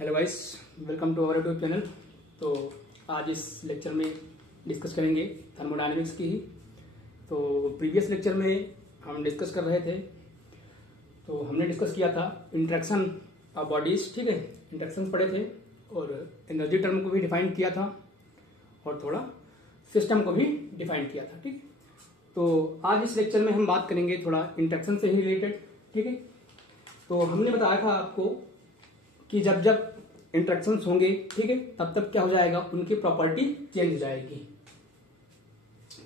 Hello guys, welcome to our YouTube channel. तो आज इस लेक्चर में डिस्कस करेंगे थर्मोडायनेमिक्स की ही। तो प्रीवियस लेक्चर में हम डिस्कस कर रहे थे, तो हमने डिस्कस किया था इंटरेक्शन ऑफ बॉडीज, ठीक है। इंटरेक्शन पढ़े थे और एनर्जी टर्म को भी डिफाइन किया था और थोड़ा सिस्टम को भी डिफाइन किया था, ठीक है। तो आज इस लेक्चर में हम बात करेंगे थोड़ा इंटरेक्शन से ही रिलेटेड, ठीक है। तो हमने बताया था आपको कि जब जब इंटरेक्शंस होंगे, ठीक है, तब तब क्या हो जाएगा, उनकी प्रॉपर्टी चेंज हो जाएगी।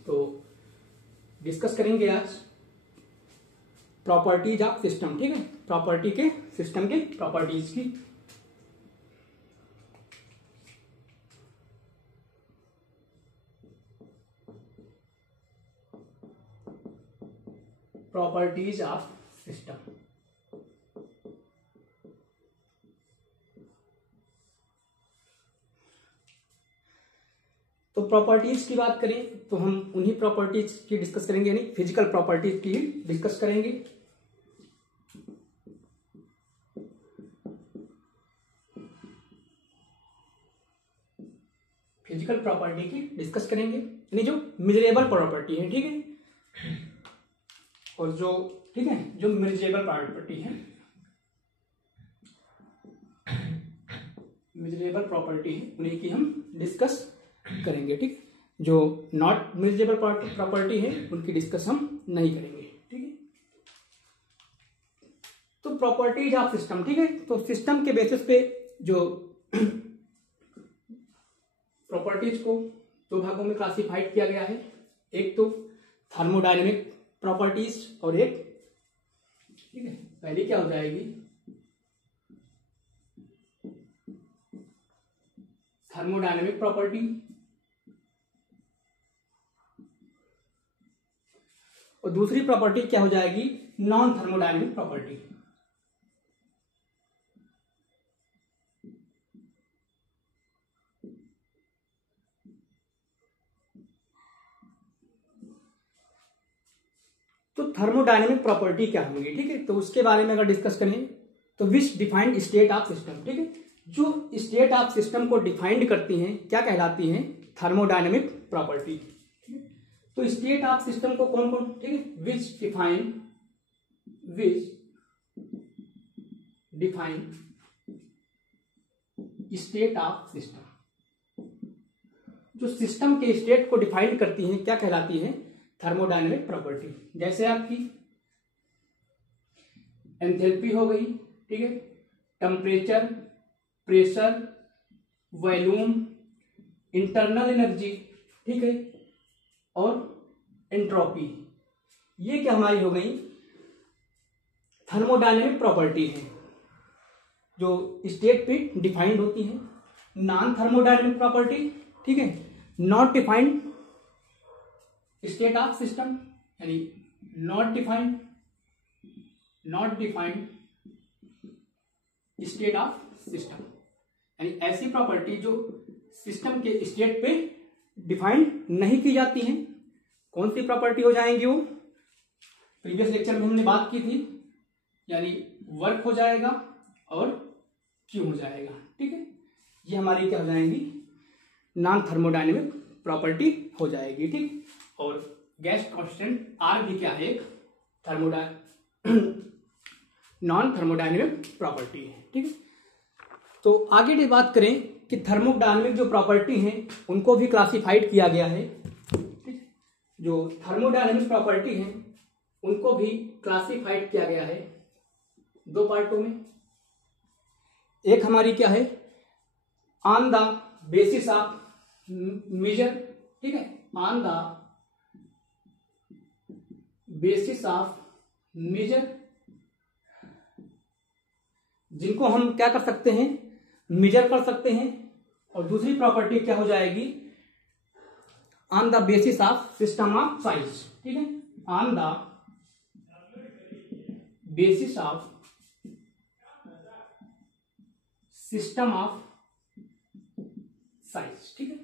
तो डिस्कस करेंगे आज प्रॉपर्टीज ऑफ सिस्टम, ठीक है, प्रॉपर्टी के सिस्टम के प्रॉपर्टीज की। Properties of system. तो प्रॉपर्टीज की बात करें तो हम उन्हीं प्रॉपर्टीज की डिस्कस करेंगे, यानी फिजिकल प्रॉपर्टीज की डिस्कस करेंगे। फिजिकल प्रॉपर्टी की डिस्कस करेंगे, यानी जो मेजरेबल प्रॉपर्टी है, ठीक है, और जो, ठीक है, जो मेजरेबल प्रॉपर्टी है, मेजरेबल प्रॉपर्टी है, उन्हीं की हम डिस्कस करेंगे, ठीक है। जो नॉट मेजरेबल प्रॉपर्टी है उनकी डिस्कस हम नहीं करेंगे, ठीक है। तो प्रॉपर्टीज ऑफ सिस्टम, ठीक है। तो सिस्टम के बेसिस पे जो प्रॉपर्टीज को दो भागों में क्लासिफाइड किया गया है, एक तो थर्मोडायनेमिक प्रॉपर्टीज और एक, ठीक है, पहली क्या हो जाएगी, थर्मोडायनेमिक प्रॉपर्टी, और दूसरी प्रॉपर्टी क्या हो जाएगी, नॉन थर्मोडायनेमिक प्रॉपर्टी। तो थर्मोडायनेमिक प्रॉपर्टी क्या होंगी, ठीक है। तो उसके बारे में अगर डिस्कस करें तो विच डिफाइंड स्टेट ऑफ सिस्टम, ठीक है, जो स्टेट ऑफ सिस्टम को डिफाइंड करती हैं क्या कहलाती हैं, थर्मोडायनेमिक प्रॉपर्टी। तो स्टेट ऑफ सिस्टम को कौन कौन, ठीक है, विच डिफाइन स्टेट ऑफ सिस्टम, जो सिस्टम के स्टेट को डिफाइन करती हैं क्या कहलाती है, थर्मोडायनेमिक प्रॉपर्टी। जैसे आपकी एंथैल्पी हो गई, ठीक है, temperature, pressure, volume, internal energy, ठीक है, और एंट्रोपी, ये क्या हमारी हो गई, थर्मोडायनेमिक प्रॉपर्टी है जो स्टेट पे डिफाइंड होती है। नॉन थर्मोडायनेमिक प्रॉपर्टी, ठीक है, not defined state of system, यानी not defined state of system, यानी ऐसी प्रॉपर्टी जो सिस्टम के स्टेट पे डिफाइंड नहीं की जाती हैं। कौन सी प्रॉपर्टी हो जाएंगी वो, प्रीवियस लेक्चर में हमने बात की थी, यानी वर्क हो जाएगा और क्यू हो जाएगा, ठीक है, ये हमारी क्या हो जाएंगी, नॉन थर्मोडायनेमिक प्रॉपर्टी हो जाएगी, ठीक। और गैस कांस्टेंट आर भी क्या है, नॉन थर्मोडायनेमिक प्रॉपर्टी है, ठीक है। तो आगे की बात करें कि थर्मोडायनेमिक जो प्रॉपर्टी हैं उनको भी क्लासिफाइड किया गया है, ठीक है। जो थर्मोडायनेमिक प्रॉपर्टी हैं उनको भी क्लासिफाइड किया गया है दो पार्टों में। एक हमारी क्या है, on the basis of major, ठीक है, on the basis of major, जिनको हम क्या कर सकते हैं, मेजर कर सकते हैं। और दूसरी प्रॉपर्टी क्या हो जाएगी, on the basis of system of size, ठीक है, on the basis of system of size, ठीक है।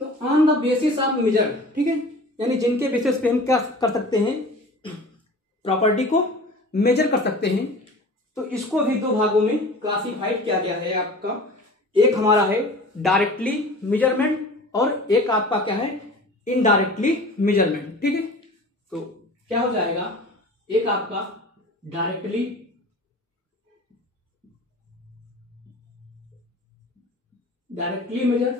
तो on the basis of major, ठीक है, यानी जिनके बेसिस पे हम क्या कर सकते हैं, प्रॉपर्टी को मेजर कर सकते हैं। तो इसको भी दो भागों में क्लासिफाइड किया गया है आपका। एक हमारा है डायरेक्टली मेजरमेंट और एक आपका क्या है, इनडायरेक्टली मेजरमेंट। ठीक है, तो क्या हो जाएगा, एक आपका डायरेक्टली मेजर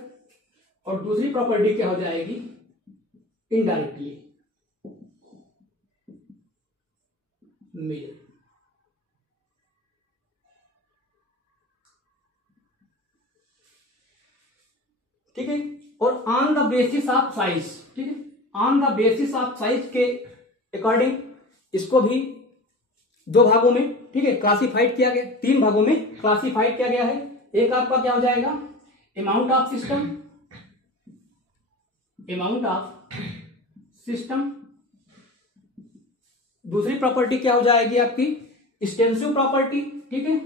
और दूसरी प्रॉपर्टी क्या हो जाएगी, इनडायरेक्टली मेजर। ठीक है, और on the basis of size, ठीक है, on the basis of size के अकॉर्डिंग इसको भी दो भागों में, ठीक है, क्लासिफाइड किया गया, तीन भागों में क्लासिफाइड किया गया है। एक आपका क्या हो जाएगा, amount of system, amount of system. दूसरी प्रॉपर्टी क्या हो जाएगी आपकी, एक्सटेंसिव प्रॉपर्टी। ठीक है,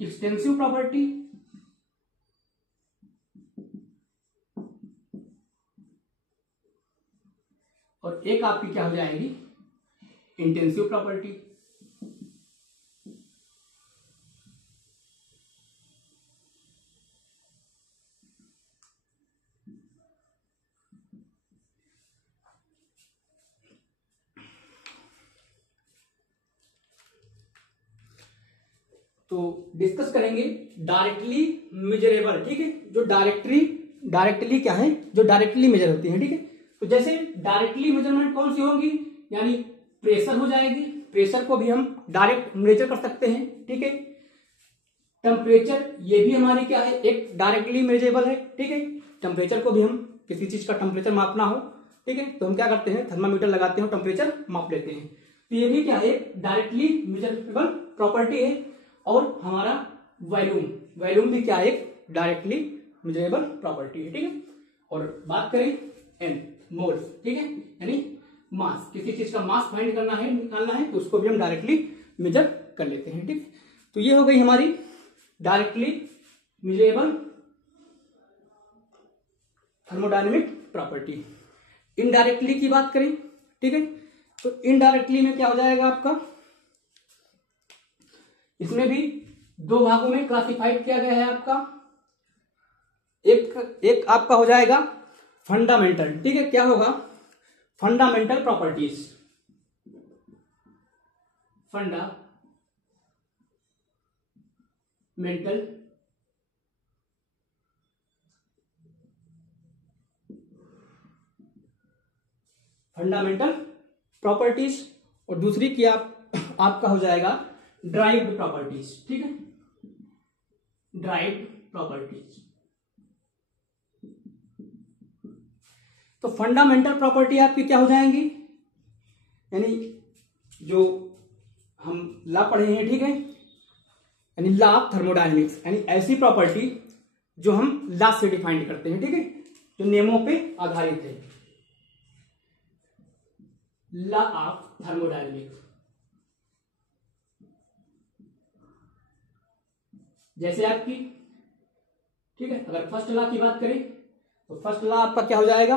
एक्सटेंसिव प्रॉपर्टी। और एक आपकी क्या हो जाएगी, इंटेंसिव प्रॉपर्टी। तो डिस्कस करेंगे डायरेक्टली मेजरेबल। ठीक है, जो डायरेक्टली क्या है, जो डायरेक्टली मेजर होती है। ठीक है, तो जैसे डायरेक्टली मेजरमेंट कौन सी होगी, यानी प्रेशर हो जाएगी, प्रेशर को भी हम डायरेक्ट मेजर कर सकते हैं। ठीक है, टेम्परेचर, ये भी हमारी क्या है, एक डायरेक्टली मेजरेबल है। ठीक है, टेम्परेचर को भी हम, किसी चीज का टेम्परेचर मापना हो, ठीक है, तो हम क्या करते हैं, थर्मामीटर लगाते हैं, टेम्परेचर माप लेते हैं। तो ये भी क्या है, एक डायरेक्टली मेजरेबल प्रॉपर्टी है। और हमारा वॉल्यूम भी क्या है, एक डायरेक्टली मेजरेबल प्रॉपर्टी है। ठीक है, और बात करें एन, मोल्स, ठीक है, यानी मास, किसी चीज का मास फाइंड करना है, निकालना है, तो उसको भी हम डायरेक्टली मेजर कर लेते हैं। ठीक है, तो ये हो गई हमारी directly measurable thermodynamic property. Indirectly की बात करें, ठीक है, तो इनडायरेक्टली में क्या हो जाएगा आपका, इसमें भी दो भागों में क्लासिफाइड किया गया है आपका। एक आपका हो जाएगा फंडामेंटल। ठीक है, क्या होगा, फंडामेंटल प्रॉपर्टीज, फंडामेंटल प्रॉपर्टीज। और दूसरी की आपका हो जाएगा ड्राइव्ड प्रॉपर्टीज। ठीक है, ड्राइव्ड प्रॉपर्टीज। तो फंडामेंटल प्रॉपर्टी आपकी क्या हो जाएंगी, यानी जो हम लॉ पढ़े हैं, ठीक है, यानी लॉ ऑफ थर्मोडायनेमिक्स, यानी ऐसी प्रॉपर्टी जो हम लॉ से डिफाइन करते हैं। ठीक है, जो नियमों पे आधारित है, लॉ ऑफ थर्मोडायनेमिक्स। जैसे आपकी, ठीक है, अगर फर्स्ट लॉ की बात करें तो फर्स्ट लॉ आपका क्या हो जाएगा,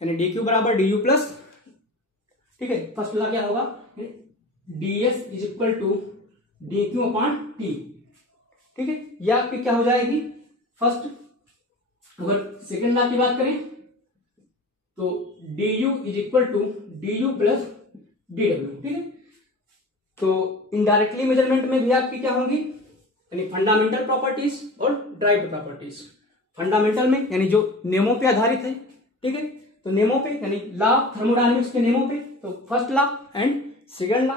यानी डी क्यू बराबर डी यू प्लस, ठीक है, फर्स्ट लॉ क्या होगा, D S is equal to D Q upon T. ठीक है, यह आपकी क्या हो जाएगी फर्स्ट। अगर सेकेंड लॉ की बात करें तो D U is equal to D U plus D W. ठीक है, तो इनडायरेक्टली मेजरमेंट में भी आपकी क्या होंगी, यानी फंडामेंटल प्रॉपर्टीज और ड्राइव्ड प्रॉपर्टीज। फंडामेंटल में यानी जो नियमों पे आधारित है, ठीक है, तो नियमों पे यानी लॉ ऑफ थर्मोडायनेमिक्स के नियमों पे, तो first law and second law.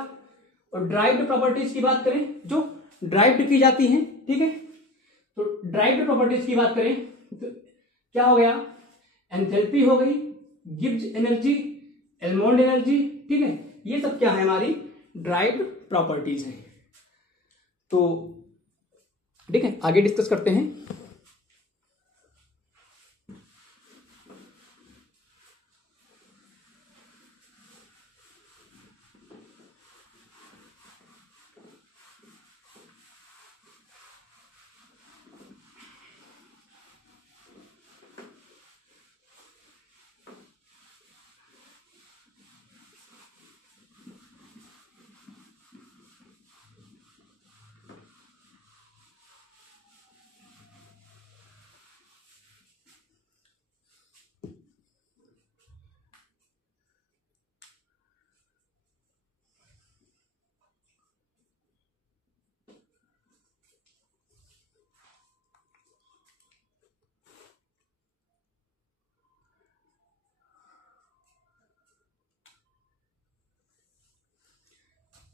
और ड्राइव्ड प्रॉपर्टीज की बात करें, जो ड्राइव्ड की जाती हैं, ठीक है, तो ड्राइव्ड प्रॉपर्टीज की बात करें तो क्या हो गया, एंथैल्पी हो गई, गिब्स एनर्जी, एलमोंड एनर्जी। ठीक है, ये सब क्या है, हमारी ड्राइव्ड प्रॉपर्टीज हैं। तो ठीक है, आगे डिस्कस करते हैं।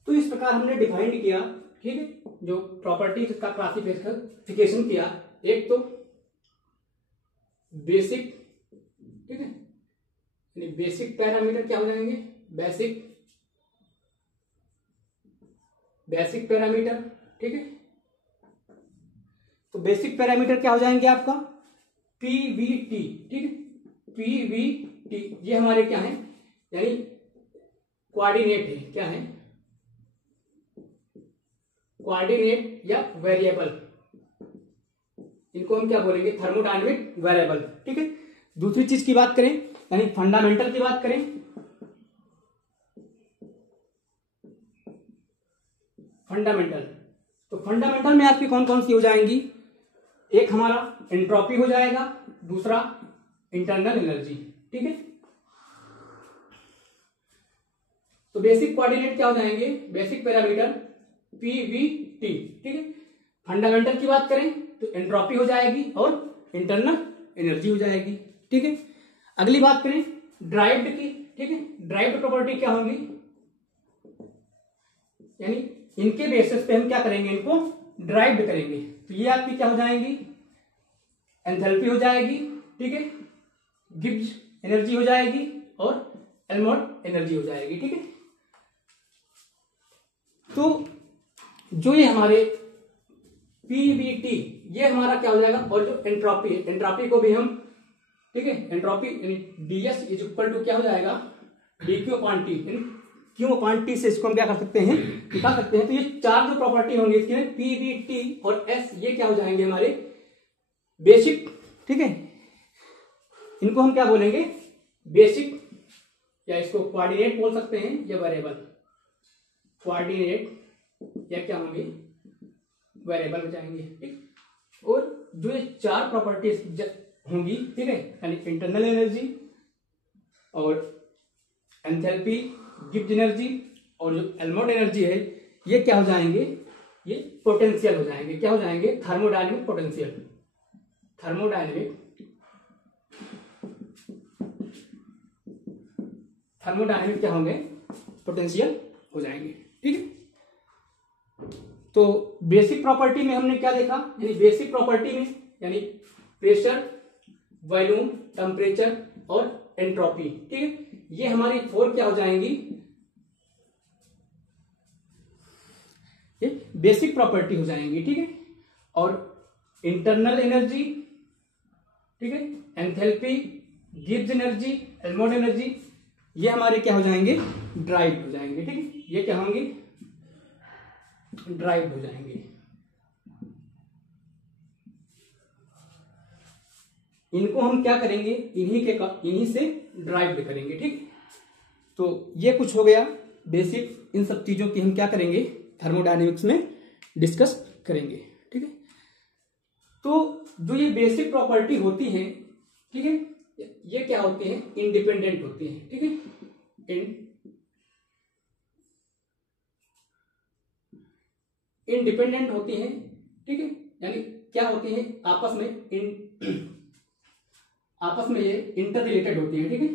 तो इस प्रकार हमने डिफाइंड किया, ठीक है, जो प्रॉपर्टीज का क्लासिफिकेशन किया। एक तो बेसिक, ठीक है, यानी बेसिक पैरामीटर क्या हो जाएंगे, बेसिक पैरामीटर, ठीक है। तो बेसिक पैरामीटर क्या हो जाएंगे आपका पीवीटी, ठीक है, पीवीटी ये हमारे क्या है, यानी कोऑर्डिनेट है, क्या है, कोऑर्डिनेट या वेरिएबल, इनको हम क्या बोलेंगे, थर्मोडायनेमिक वेरिएबल, ठीक है। दूसरी चीज की बात करें, यानी फंडामेंटल की बात करें, फंडामेंटल, तो फंडामेंटल में आपकी कौन कौन सी हो जाएंगी, एक हमारा एंट्रोपी हो जाएगा, दूसरा इंटरनल एनर्जी, ठीक है। तो बेसिक कोऑर्डिनेट क्या हो जाएंगे, बेसिक पैरामीटर पीवीटी, ठीक है। फंडामेंटल की बात करें तो एंट्रोपी हो जाएगी और इंटरनल एनर्जी हो जाएगी, ठीक है। अगली बात करें ड्राइव्ड की, ठीक है, ड्राइव्ड प्रॉपर्टी क्या होंगी, यानी इनके बेसिस पे हम क्या करेंगे, इनको ड्राइव्ड करेंगे। तो ये आपकी क्या हो जाएंगी, एंथैल्पी हो जाएगी, ठीक है, गिब्स एनर्जी हो जाएगी और एल्मोट एनर्जी हो जाएगी, ठीक है। तो जो ये हमारे पीवीटी ये हमारा क्या हो जाएगा, और जो एंट्रोपी है, एंट्रोपी को भी हम, ठीक है, एंट्रोपी यानी डीएस इज इक्वल टू क्या हो जाएगा, DQ upon T, Q upon T से इसको हम क्या कर सकते हैं, निकाल सकते हैं। तो ये चार जो प्रॉपर्टी होंगी इसके पीवीटी और एस ये क्या हो जाएंगे हमारे बेसिक, ठीक है, इनको हम क्या बोलेंगे, बेसिक, या इसको कोऑर्डिनेट बोल सकते हैं या वेरिएबल, कोऑर्डिनेट या क्या होंगे, वेरिएबल हो जाएंगे, ठीक। और जो ये चार प्रॉपर्टीज होंगी, ठीक है, यानी इंटरनल एनर्जी और एंथैल्पी, गिब्स एनर्जी और जो एल्मोट एनर्जी है, ये क्या हो जाएंगे, ये पोटेंशियल हो जाएंगे, क्या हो जाएंगे, थर्मोडायनेमिक पोटेंशियल, थर्मोडायनेमिक क्या होंगे, पोटेंशियल हो जाएंगे, ठीक है। तो बेसिक प्रॉपर्टी में हमने क्या देखा, यानी बेसिक प्रॉपर्टी में यानी प्रेशर, वॉल्यूम, टेम्परेचर और एंट्रोपी, ठीक है, ये हमारी फोर क्या हो जाएंगी, ये बेसिक प्रॉपर्टी हो जाएंगी, ठीक है। और इंटरनल एनर्जी, ठीक है, एंथैल्पी, गिब्स एनर्जी, एल्मोट एनर्जी, ये हमारे क्या हो जाएंगे, ड्राइव हो जाएंगे, ठीक है, ये क्या होंगे, ड्राइव हो जाएंगे। इनको हम क्या करेंगे, इन्हीं से ड्राइव करेंगे, ठीक। तो ये कुछ हो गया बेसिक, इन सब चीजों की हम क्या करेंगे, थर्मोडायनेमिक्स में डिस्कस करेंगे, ठीक है। तो जो ये बेसिक प्रॉपर्टी होती है, ठीक है, ये क्या होती है, इंडिपेंडेंट होती है, ठीक है, इंडिपेंडेंट होती है, ठीक है, यानी क्या होती है, आपस में ये इंटर रिलेटेड होती है, ठीक है,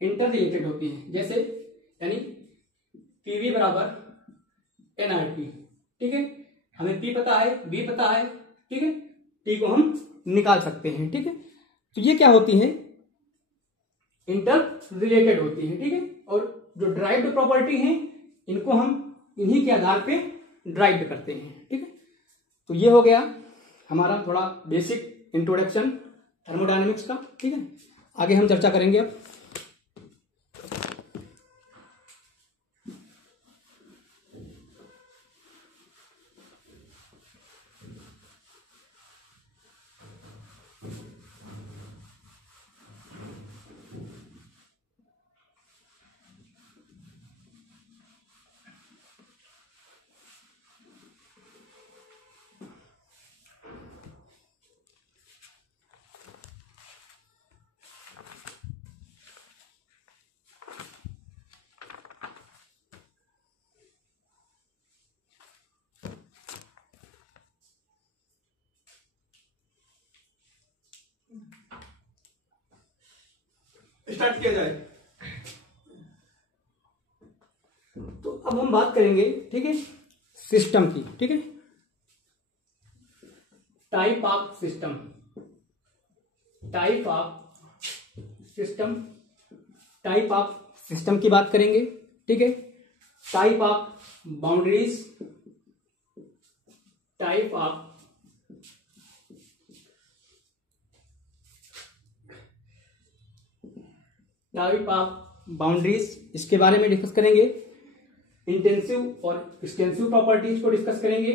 इंटर रिलेटेड होती है। जैसे यानी पीवी बराबर एनआरटी, ठीक है, हमें पी पता है, बी पता है, ठीक है, टी को हम निकाल सकते हैं, ठीक है। तो ये क्या होती है, इंटर रिलेटेड होती है, ठीक है। और जो ड्राइव्ड प्रॉपर्टी है, इनको हम इन्हीं के आधार पे ड्राइव्ड करते हैं, ठीक है। तो ये हो गया हमारा थोड़ा बेसिक इंट्रोडक्शन थर्मोडायनेमिक्स का, ठीक है। आगे हम चर्चा करेंगे अब। स्टार्ट किया जाए। तो अब हम बात करेंगे, ठीक है, सिस्टम की, ठीक है, type of system, type of system, type of system की बात करेंगे, ठीक है, type of boundaries, type of boundaries, इसके बारे में डिस्कस करेंगे। इंटेंसिव और एक्सटेंसिव प्रॉपर्टीज को डिस्कस करेंगे।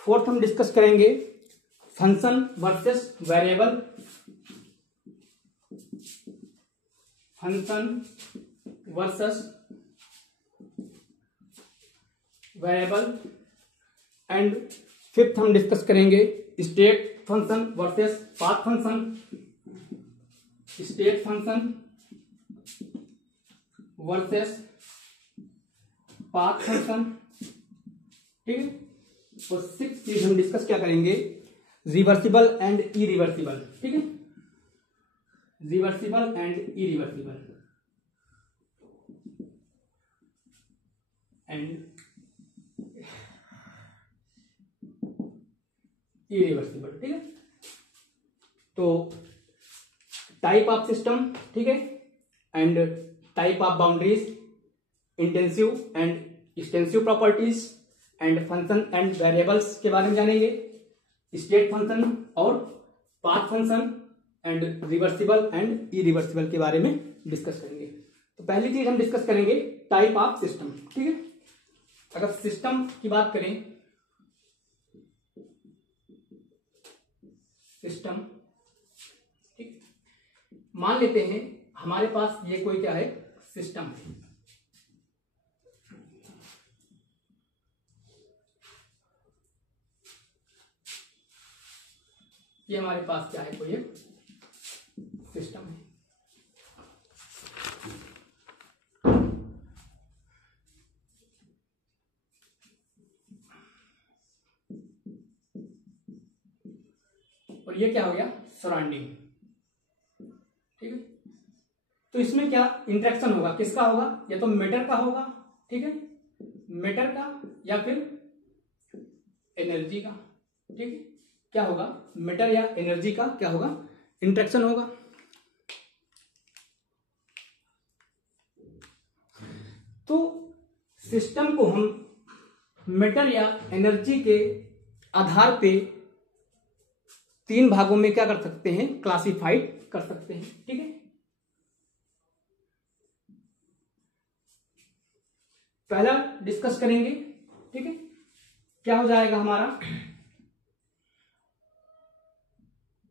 फोर्थ हम डिस्कस करेंगे function versus variable, function versus variable. And fifth हम डिस्कस करेंगे state function versus path function, state function versus path function, ठीक है। और सिक्स चीज हम डिस्कस क्या करेंगे, रिवर्सिबल एंड इरिवर्सिबल, ठीक है, reversible and irreversible and irreversible, ठीक है। तो टाइप ऑफ सिस्टम, ठीक है, and type of boundaries, intensive and extensive properties and function and variables के बारे में जानेंगे, स्टेट फंक्शन और path function and reversible and irreversible के बारे में डिस्कस करेंगे। तो पहली चीज हम डिस्कस करेंगे टाइप ऑफ सिस्टम, ठीक है। अगर सिस्टम की बात करें, सिस्टम, ठीक, मान लेते हैं हमारे पास ये कोई क्या है, सिस्टम है। ये हमारे पास क्या है, कोई एक सिस्टम है। और ये क्या हो गया, सराउंडिंग, ठीक है। तो इसमें क्या इंटरेक्शन होगा, किसका होगा, या तो मैटर का होगा, ठीक है, मैटर का, या फिर एनर्जी का, ठीक है। क्या होगा, मैटर या एनर्जी का क्या होगा, इंटरेक्शन होगा। तो सिस्टम को हम मैटर या एनर्जी के आधार पे तीन भागों में क्या कर सकते हैं, क्लासिफाइड कर सकते हैं, ठीक है। पहला डिस्कस करेंगे, ठीक है, क्या हो जाएगा हमारा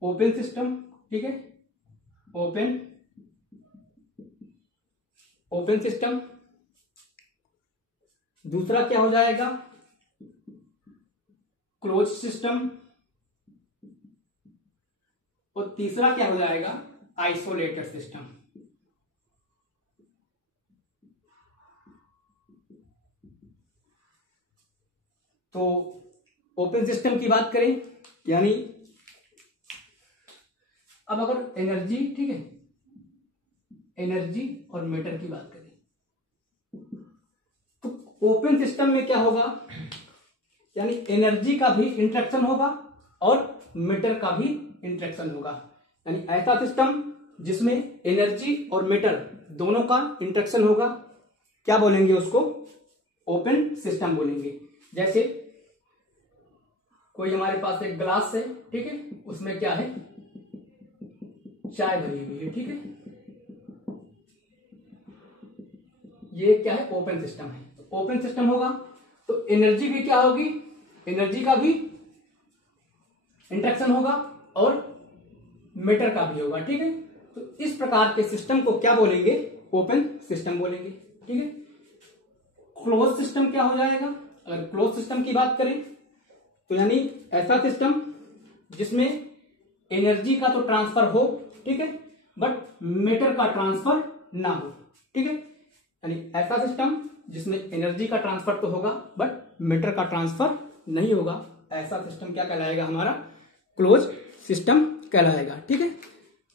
ओपन सिस्टम, ठीक है, ओपन सिस्टम। दूसरा क्या हो जाएगा, क्लोज सिस्टम। और तीसरा क्या हो जाएगा, आइसोलेटेड सिस्टम। तो ओपन सिस्टम की बात करें, यानी अब अगर एनर्जी, ठीक है, एनर्जी और मैटर की बात करें, तो ओपन सिस्टम में क्या होगा, यानी एनर्जी का भी इंटरेक्शन होगा और मैटर का भी इंटरेक्शन होगा। यानी ऐसा सिस्टम जिसमें एनर्जी और मैटर दोनों का इंटरेक्शन होगा, क्या बोलेंगे उसको, ओपन सिस्टम बोलेंगे। जैसे कोई हमारे पास एक ग्लास है, ठीक है, उसमें क्या है, चाय भरी हुई है, ठीक है, ये क्या है, ओपन सिस्टम है। तो ओपन सिस्टम होगा तो एनर्जी भी क्या होगी, एनर्जी का भी इंटरेक्शन होगा और मैटर का भी होगा, ठीक है। तो इस प्रकार के सिस्टम को क्या बोलेंगे, ओपन सिस्टम बोलेंगे, ठीक है। क्लोज सिस्टम क्या हो जाएगा, अगर क्लोज सिस्टम की बात करें तो यानी ऐसा सिस्टम जिसमें एनर्जी का तो ट्रांसफर हो, ठीक है, बट मैटर का ट्रांसफर ना हो, ठीक है। यानी ऐसा सिस्टम जिसमें एनर्जी का ट्रांसफर तो होगा बट मैटर का ट्रांसफर नहीं होगा, ऐसा सिस्टम क्या कहलाएगा? हमारा क्लोज सिस्टम कहलाएगा, ठीक है।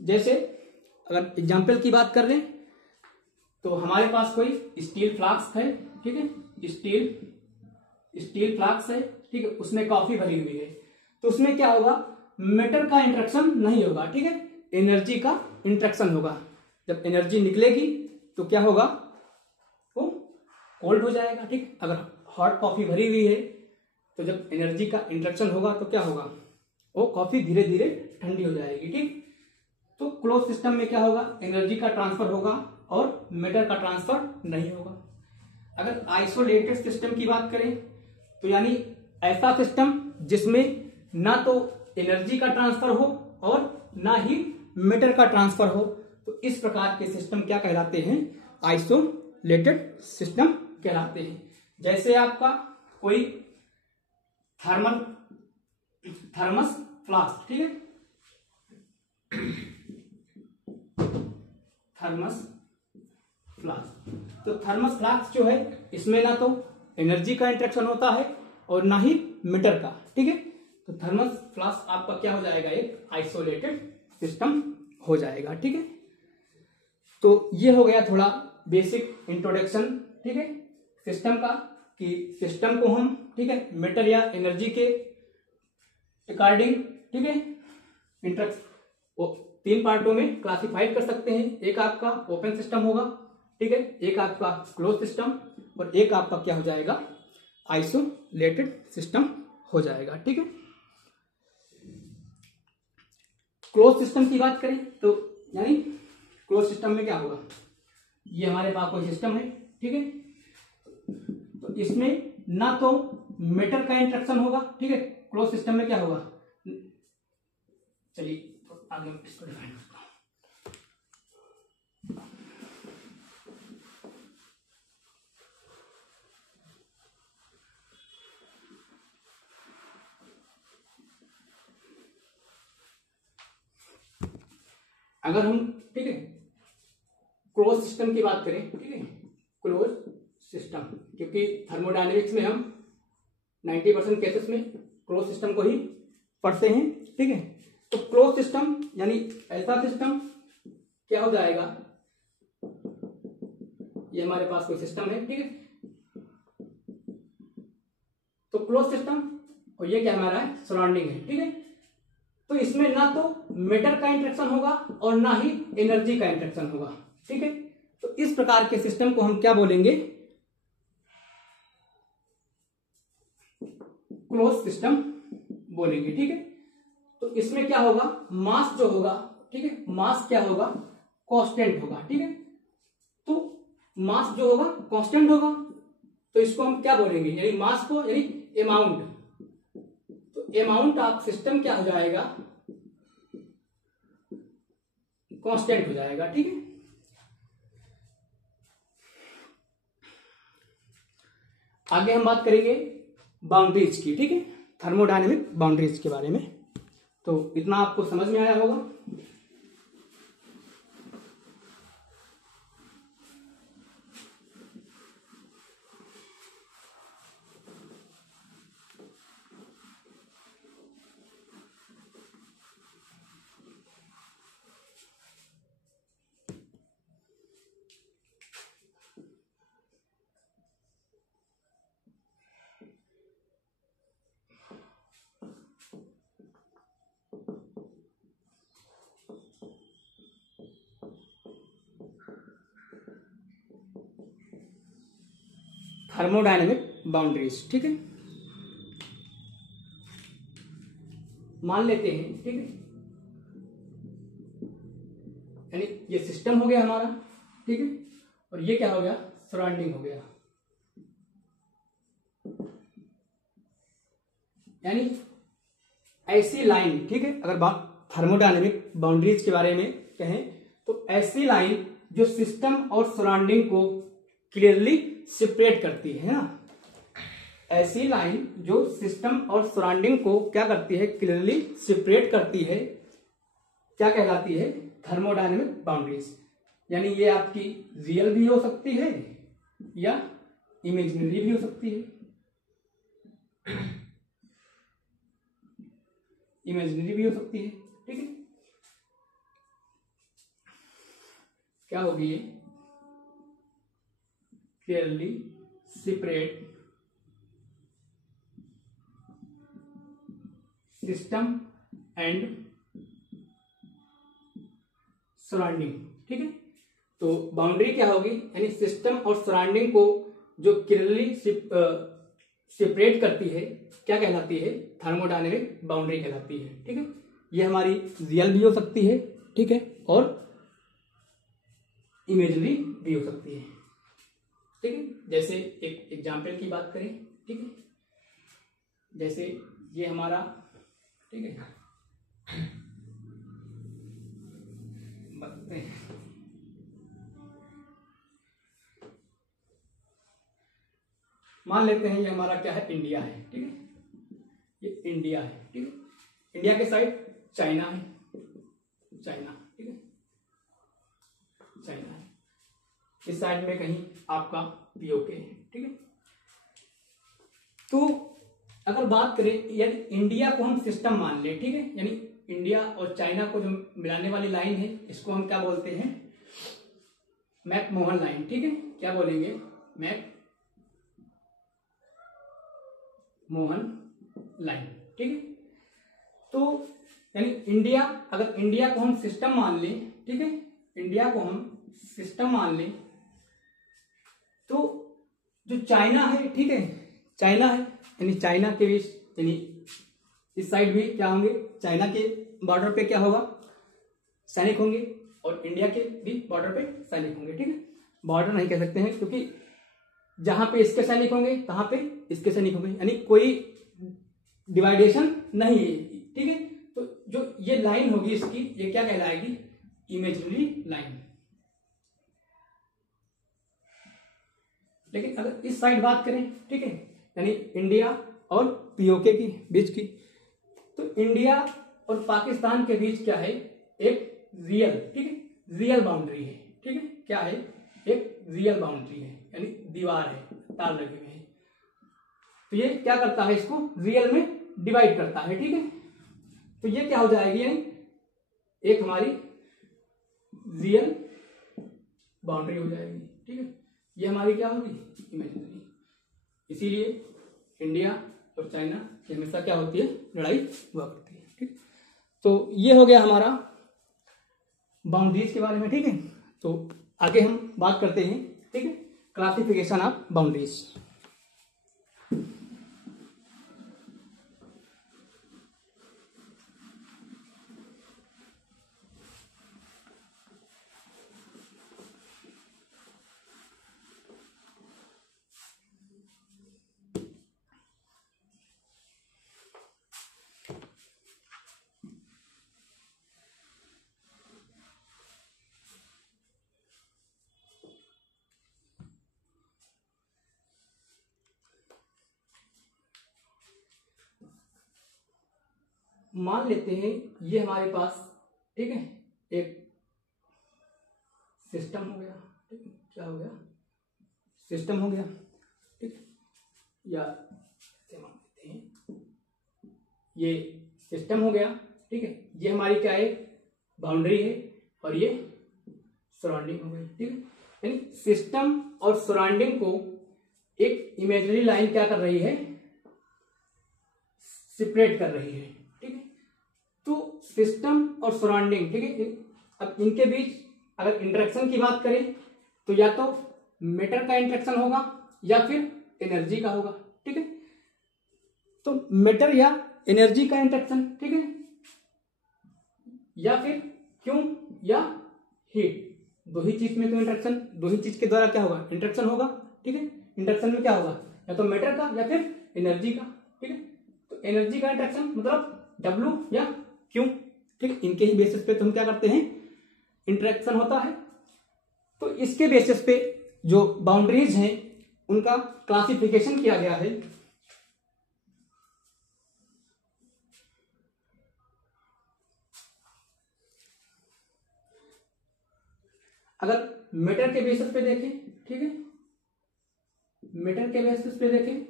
जैसे अगर एग्जाम्पल की बात कर लें तो हमारे पास कोई स्टील फ्लास्क है, ठीक है, स्टील फ्लास्क है, ठीक है, उसमें कॉफी भरी हुई है, तो उसमें क्या होगा? मैटर का इंट्रैक्शन नहीं होगा, ठीक है, एनर्जी का इंट्रैक्शन होगा। जब एनर्जी निकलेगी तो क्या होगा? वो कोल्ड हो जाएगा, ठीक। अगर हॉट कॉफी भरी हुई है तो जब एनर्जी का इंट्रैक्शन होगा तो क्या होगा? वो कॉफी धीरे धीरे ठंडी हो जाएगी, ठीक। तो क्लोज सिस्टम में क्या होगा? एनर्जी का ट्रांसफर होगा और मैटर का ट्रांसफर नहीं होगा। अगर आइसोलेटेड सिस्टम की बात करें तो यानी ऐसा सिस्टम जिसमें ना तो एनर्जी का ट्रांसफर हो और ना ही मैटर का ट्रांसफर हो, तो इस प्रकार के सिस्टम क्या कहलाते हैं? आइसोलेटेड सिस्टम कहलाते हैं। जैसे आपका कोई थर्मस फ्लास्क, ठीक है, थर्मस फ्लास्क, तो थर्मस फ्लास्क जो है इसमें ना तो एनर्जी का इंट्रैक्शन होता है और ना ही मैटर का, ठीक है। तो थर्मस फ्लास्क आपका क्या हो जाएगा? एक आइसोलेटेड सिस्टम हो जाएगा, ठीक है। तो ये हो गया थोड़ा बेसिक इंट्रोडक्शन, ठीक है, सिस्टम का, कि सिस्टम को हम, ठीक है, मैटर या एनर्जी के अकॉर्डिंग, ठीक है, वो 3 पार्टों में क्लासिफाइड कर सकते हैं। एक आपका ओपन सिस्टम होगा, ठीक है, एक आपका क्लोज सिस्टम और एक आपका क्या हो जाएगा? आइसोलेटेड सिस्टम हो जाएगा, ठीक है। क्लोज सिस्टम की बात करें तो यानी क्लोज सिस्टम में क्या होगा? ये हमारे पास कोई सिस्टम है, ठीक है, तो इसमें ना तो मैटर का इंट्रैक्शन होगा, ठीक है। क्लोज सिस्टम में क्या होगा? चलिए आगे हम इसको डिफाइन करता हूं। अगर हम, ठीक है, क्लोज सिस्टम की बात करें, ठीक है, क्लोज सिस्टम, क्योंकि थर्मोडायनेमिक्स में हम 90% केसेस में क्लोज सिस्टम को ही पढ़ते हैं, ठीक है। तो क्लोज सिस्टम यानी ऐसा सिस्टम क्या हो जाएगा? ये हमारे पास कोई सिस्टम है, ठीक है, तो क्लोज सिस्टम, और ये क्या हमारा है? सराउंडिंग है, ठीक है। तो इसमें ना तो मैटर का इंट्रैक्शन होगा और ना ही एनर्जी का इंट्रैक्शन होगा, ठीक है। तो इस प्रकार के सिस्टम को हम क्या बोलेंगे? क्लोज सिस्टम बोलेंगे, ठीक है। तो इसमें क्या होगा? मास जो होगा, ठीक है, मास क्या होगा? कांस्टेंट होगा, ठीक है। तो मास जो होगा कांस्टेंट होगा, तो इसको हम क्या बोलेंगे? यानी मास को, यानी अमाउंट, तो अमाउंट ऑफ सिस्टम क्या हो जाएगा? कांस्टेंट हो जाएगा, ठीक है। आगे हम बात करेंगे बाउंड्रीज की, ठीक है, थर्मोडायनेमिक बाउंड्रीज के बारे में। तो इतना आपको समझ में आया होगा। थर्मोडायनेमिक बाउंड्रीज, ठीक है, मान लेते हैं, ठीक है, यानी ये सिस्टम हो गया हमारा, ठीक है, और ये क्या हो गया? सराउंडिंग हो गया। यानी ऐसी लाइन, ठीक है, अगर बात थर्मोडायनेमिक बाउंड्रीज के बारे में कहें तो ऐसी लाइन जो सिस्टम और सराउंडिंग को क्लियरली सेपरेट करती है ना, ऐसी लाइन जो सिस्टम और सराउंडिंग को क्या करती है? क्लियरली सेपरेट करती है, क्या कहलाती है? Thermodynamic boundaries. यानी ये आपकी रियल भी हो सकती है या इमेजिनरी भी हो सकती है, इमेजिनरी भी हो सकती है। ठीक है, क्या होगी ये? Clearly separate system and surrounding. ठीक है, तो बाउंड्री क्या होगी? यानी सिस्टम और सराउंडिंग को जो क्लियरली सेपरेट करती है, क्या कहलाती है? थर्मोडायनेमिक बाउंड्री कहलाती है। ठीक है, ये हमारी रियल भी हो सकती है, ठीक है, और इमेजिनरी भी हो सकती है। ठीक है, जैसे एक एग्जाम्पल की बात करें, ठीक है, जैसे ये हमारा, ठीक है, बताते हैं, मान लेते हैं ये हमारा क्या है? इंडिया है। ठीक है, ये इंडिया है। ठीक है, इंडिया के साइड चाइना है, चाइना। ठीक है, चाइना है, इस साइड में कहीं आपका पीओके है। ठीक है, तो अगर बात करें, यानी इंडिया को हम सिस्टम मान ले, ठीक है, यानी इंडिया और चाइना को जो मिलाने वाली लाइन है, इसको हम क्या बोलते हैं? McMahon line. ठीक है, क्या बोलेंगे? McMahon line. ठीक है, तो यानी इंडिया, अगर इंडिया को हम सिस्टम मान लें, ठीक है, इंडिया को हम सिस्टम मान लें, तो जो चाइना है, ठीक है, चाइना है, यानी चाइना के बीच, यानी इस साइड भी क्या होंगे? चाइना के बॉर्डर पे क्या होगा? सैनिक होंगे, और इंडिया के भी बॉर्डर पे सैनिक होंगे। ठीक है, बॉर्डर नहीं कह सकते हैं, क्योंकि जहां पे इसके सैनिक होंगे तहां पे इसके सैनिक होंगे, यानी कोई डिवाइडेशन नहीं है। ठीक है, तो जो ये लाइन होगी इसकी, ये क्या कहलाएगी? Imaginary line. लेकिन अगर इस साइड बात करें, ठीक है, यानी इंडिया और पीओके की बीच की, तो इंडिया और पाकिस्तान के बीच क्या है? एक रियल, ठीक है, रियल बाउंड्री है। ठीक है, क्या है? एक रियल बाउंड्री है, यानी दीवार है, तार लगे हुए हैं, तो ये क्या करता है? इसको रियल में डिवाइड करता है। ठीक है, तो ये क्या हो जाएगी? यानी एक हमारी रियल बाउंड्री हो जाएगी। ठीक है, ये हमारी क्या होगी? इमेजिनरी। इसीलिए इंडिया और चाइना की हमेशा क्या होती है? लड़ाई हुआ करती है। ठीक, तो ये हो गया हमारा बाउंड्रीज के बारे में। ठीक है, तो आगे हम बात करते हैं, ठीक है, क्लासिफिकेशन ऑफ बाउंड्रीज। मान लेते हैं ये हमारे पास, ठीक है, एक सिस्टम हो गया। ठीक है, क्या हो गया? सिस्टम हो गया। ठीक है, या ऐसे मान लेते हैं ये सिस्टम हो गया। ठीक है, ये हमारी क्या है? बाउंड्री है, और ये सराउंडिंग हो गई। ठीक है, यानी सिस्टम और सराउंडिंग को एक इमेजिनरी लाइन क्या कर रही है? सेपरेट कर रही है। ठीक है, तो सिस्टम और सराउंडिंग, ठीक है, अब इनके बीच अगर इंटरेक्शन की बात करें, तो या तो मैटर का इंटरेक्शन होगा या फिर एनर्जी का होगा। ठीक है, तो मैटर या एनर्जी का इंटरेक्शन, ठीक है, या फिर क्यों या हीट, दो ही चीज में तो इंटरेक्शन, दो ही चीज के द्वारा क्या होगा? इंटरेक्शन होगा। ठीक है, इंटरेक्शन में क्या होगा? या तो मैटर का या फिर एनर्जी का। ठीक है, तो एनर्जी का इंटरेक्शन मतलब W या Q। ठीक है, इनके ही बेसिस पे तो हम क्या करते हैं? इंटरेक्शन होता है। तो इसके बेसिस पे जो बाउंड्रीज हैं उनका क्लासिफिकेशन किया गया है। अगर मीटर के बेसिस पे देखें, ठीक है, मीटर के बेसिस पे देखें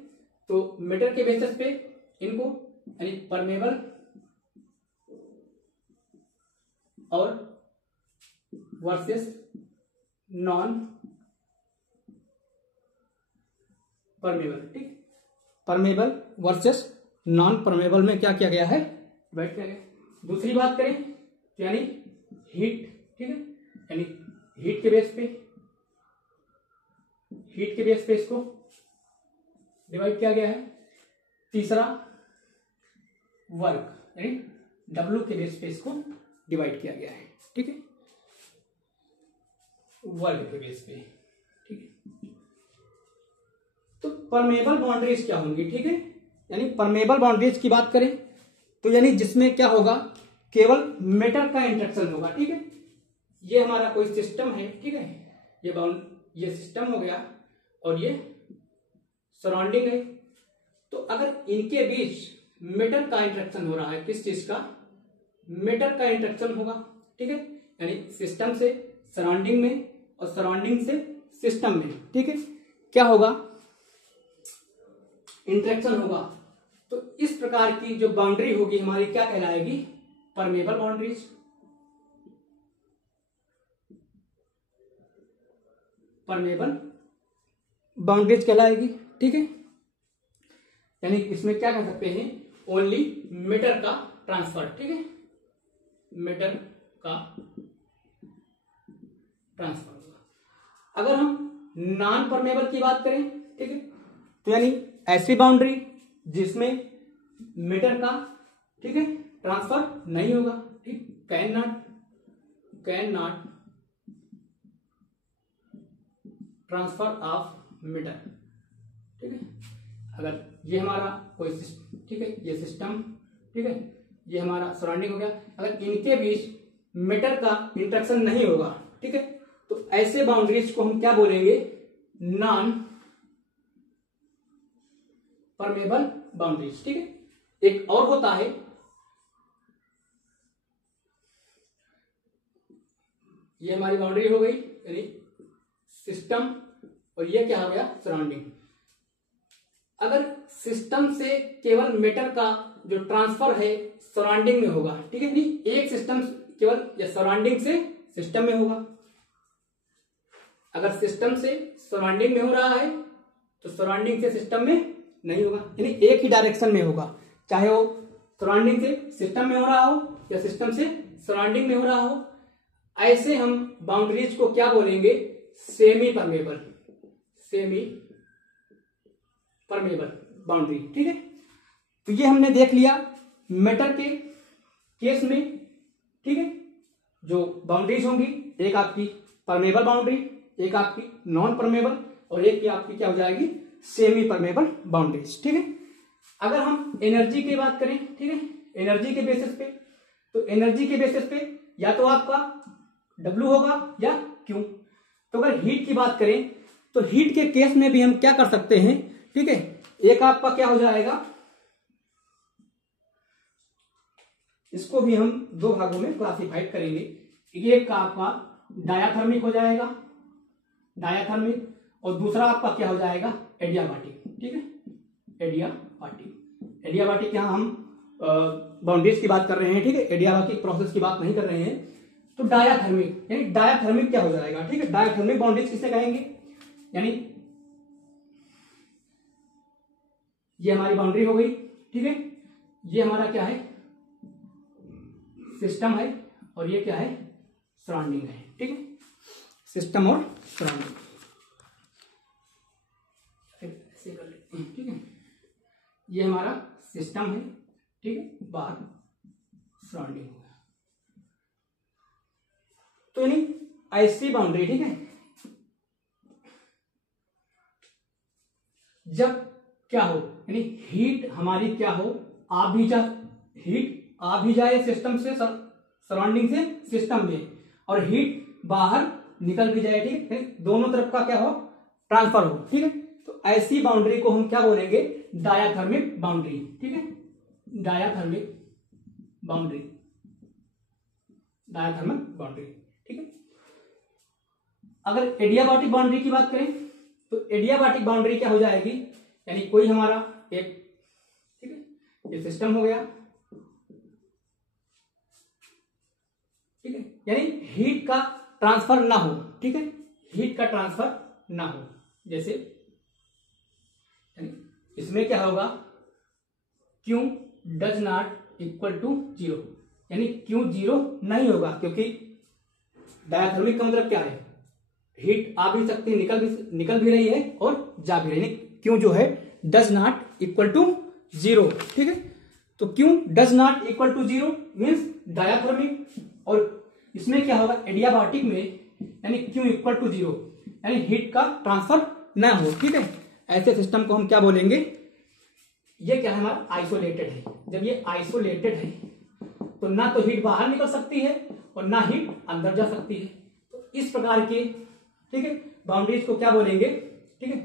तो मीटर के बेसिस पे इनको यानी परमेबल और वर्सेस नॉन परमेबल, ठीक, परमेबल वर्सेस नॉन परमेबल में क्या किया गया है, डिवाइड किया गया। दूसरी बात करें तो यानी हीट, ठीक है, यानी हीट के बेस पे, हीट के बेस पे इसको डिवाइड किया गया है। तीसरा वर्क यानी W के बेस पे इसको डिवाइड किया गया है, ठीक है, वर्क के बेस पे, ठीक है। तो परमेबल बाउंड्रीज क्या होंगी, ठीक है, यानी परमेबल बाउंड्रीज की बात करें तो यानी जिसमें क्या होगा, केवल मेटर का इंटरेक्शन होगा, ठीक है। ये हमारा कोई सिस्टम है, ठीक है, ये सिस्टम हो गया और ये सराउंडिंग है। तो अगर इनके बीच मेटर का इंटरेक्शन हो रहा है, किस चीज का, मेटर का इंटरेक्शन होगा, ठीक है, यानी सिस्टम से सराउंडिंग में और सराउंडिंग से सिस्टम में, ठीक है, क्या होगा, इंटरेक्शन होगा। तो इस प्रकार की जो बाउंड्री होगी हमारी क्या कहलाएगी, परमेबल बाउंड्रीज, परमेबल बाउंड्रीज कहलाएगी, ठीक है। यानी इसमें क्या कह सकते हैं, ओनली मीटर का ट्रांसफर, ठीक है, मीटर का ट्रांसफर होगा। अगर हम नॉन परमेबल की बात करें, ठीक है, तो यानी ऐसी बाउंड्री जिसमें मीटर का, ठीक है, ट्रांसफर नहीं होगा, ठीक, can not transfer of matter, ठीक है। अगर ये हमारा कोई ठीक है, ये सिस्टम, ठीक है, ये हमारा सराउंडिंग हो गया, अगर इनके बीच मीटर का इंटरेक्शन नहीं होगा, ठीक है, तो ऐसे बाउंड्रीज को हम क्या बोलेंगे, नॉन परमेबल बाउंड्रीज, ठीक है। एक और होता है, ये हमारी बाउंड्री हो गई यानी सिस्टम और ये क्या हो गया, सराउंडिंग। अगर सिस्टम से केवल मीटर का जो ट्रांसफर है सराउंडिंग में होगा, ठीक है, नहीं एक सिस्टम केवल या सराउंडिंग से सिस्टम में होगा। अगर सिस्टम से सराउंडिंग में हो रहा है तो सराउंडिंग से सिस्टम में नहीं होगा, यानी एक ही डायरेक्शन में होगा, चाहे वो सराउंडिंग से सिस्टम में हो रहा हो या सिस्टम से सराउंडिंग में हो रहा हो। ऐसे हम बाउंड्रीज को क्या बोलेंगे, semi permeable, semi permeable boundary, ठीक है। तो ये हमने देख लिया मेटर के केस में, ठीक है, जो बाउंड्रीज होंगी, एक आपकी परमेबल बाउंड्री, एक आपकी नॉन परमेबल और एक की आपकी क्या हो जाएगी, सेमी परमेबल बाउंड्रीज, ठीक है। अगर हम एनर्जी की बात करें, ठीक है, एनर्जी के बेसिस पे, तो एनर्जी के बेसिस पे या तो आपका W होगा या Q। तो अगर हीट की बात करें तो हीट के केस में भी हम क्या कर सकते हैं, ठीक है, एक आपका क्या हो जाएगा, इसको भी हम दो भागों में क्लासिफाइड करेंगे। एक का आपका डायाथर्मिक हो जाएगा, डायाथर्मिक, और दूसरा आपका क्या हो जाएगा, एडियाबैटिक, ठीक है, एडियाबैटिक। एडियाबैटिक यहां हम बाउंड्रीज की बात कर रहे हैं, ठीक है, एडियाबैटिक प्रोसेस की बात नहीं कर रहे हैं। तो डायाथर्मिक यानी डायाथर्मिक क्या हो जाएगा, ठीक है, डायाथर्मिक बाउंड्रीज किसे कहेंगे, यानी ये हमारी बाउंड्री हो गई, ठीक है, ये हमारा क्या है, सिस्टम है और ये क्या है, सराउंडिंग है, ठीक है, सिस्टम और सराउंडिंग ऐसे कर लेते हैं, ठीक है, ये हमारा सिस्टम है, ठीक है, बाहर सराउंडिंग होगा। तो यानी ऐसी बाउंड्री, ठीक है, जब क्या हो, यानी हीट हमारी क्या हो, हीट आ भी जाए सिस्टम से सराउंडिंग से सिस्टम में, और हीट बाहर निकल भी जाए, ठीक है, दोनों तरफ का क्या हो, ट्रांसफर हो, ठीक है। तो ऐसी बाउंड्री को हम क्या बोलेंगे, डायाथर्मिक बाउंड्री, ठीक है, डायाथर्मिक बाउंड्री, डायाथर्मिक बाउंड्री, ठीक है। अगर एडियाबाटिक बाउंड्री की बात करें तो एडियाबाटिक बाउंड्री क्या हो जाएगी, यानी कोई हमारा एक, ठीक है, ये सिस्टम हो गया, ठीक है, यानी हीट का ट्रांसफर ना हो, ठीक है, हीट का ट्रांसफर ना हो, जैसे इसमें क्या होगा, Q does not equal to 0, यानी Q 0 नहीं होगा, क्योंकि डायथर्मिक का मतलब क्या है, हीट आ भी सकती है, निकल भी रही है और जा भी रही है, Q जो है डज नॉट इक्वल टू 0, ठीक है। तो Q does not equal to 0 means diathermic, और इसमें क्या होगा एडियाबाटिक में, यानी Q इक्वल टू 0, यानी हीट का ट्रांसफर ना हो, ठीक है। ऐसे सिस्टम को हम क्या बोलेंगे, ये क्या है हमारा आइसोलेटेड है। जब ये आइसोलेटेड है तो ना तो हीट बाहर निकल सकती है और ना हीट अंदर जा सकती है। तो इस प्रकार के, ठीक है, बाउंड्रीज को क्या बोलेंगे, ठीक है,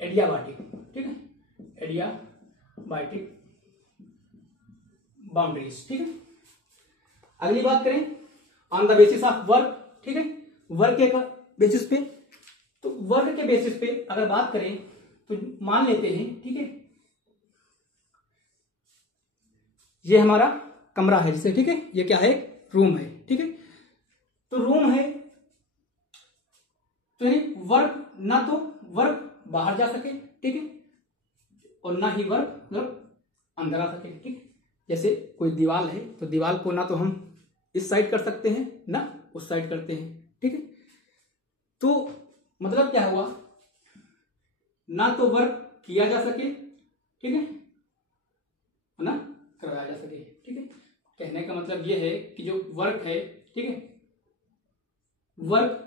एडियाबाटिक, ठीक है, एडियाबाटिक बाउंड्रीज, ठीक है। अगली बात करें on the basis of work, ठीक है, वर्क के बेसिस पे, तो वर्क के बेसिस पे अगर बात करें तो मान लेते हैं, ठीक है, ये हमारा कमरा है जिसे, ठीक है, ये क्या है, रूम है, ठीक है। तो रूम है तो वर्क, ना तो वर्क बाहर जा सके, ठीक है, और ना ही वर्क मतलब अंदर आ सके, ठीक है। जैसे कोई दीवार है तो दीवार को ना तो हम इस साइड कर सकते हैं ना उस साइड करते हैं, ठीक है। तो मतलब क्या हुआ, ना तो वर्क किया जा सके, ठीक है, ना कराया जा सके, ठीक है। कहने का मतलब यह है कि जो वर्क है, ठीक है, वर्क,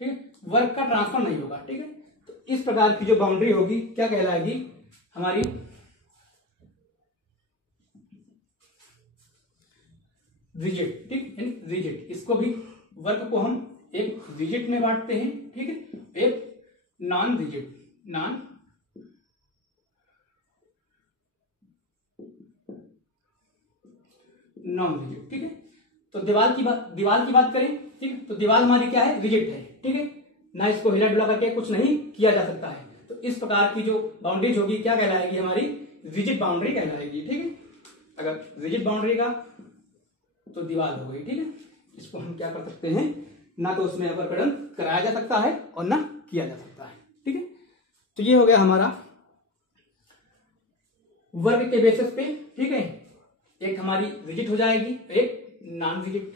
ठीक है, वर्क का ट्रांसफर नहीं होगा, ठीक है। तो इस प्रकार की जो बाउंड्री होगी क्या कहलाएगी, हमारी रिजिड, ठीक है, रिजिड। इसको भी, वर्क को हम एक रिजिड में बांटते हैं, ठीक है, एक नॉन रिजिड, नॉन रिजिड, ठीक है। तो दीवार की बात करें, ठीक है, तो दीवार हमारी क्या है, रिजिड है, ठीक है, ना इसको हिला डुला करके कुछ नहीं किया जा सकता है। तो इस प्रकार की जो बाउंड्रीज होगी क्या कहलाएगी, हमारी रिजिड बाउंड्री कहलाएगी, ठीक है। अगर रिजिड बाउंड्री का तो दीवार हो गई, ठीक है। इसको हम क्या कर सकते हैं, ना तो उसमें अवकरण कराया जा सकता है और ना किया जा सकता है, ठीक है। तो ये हो गया हमारा वर्ग के बेसिस पे, ठीक है, एक हमारी रिजिड हो जाएगी, एक नॉन रिजिड।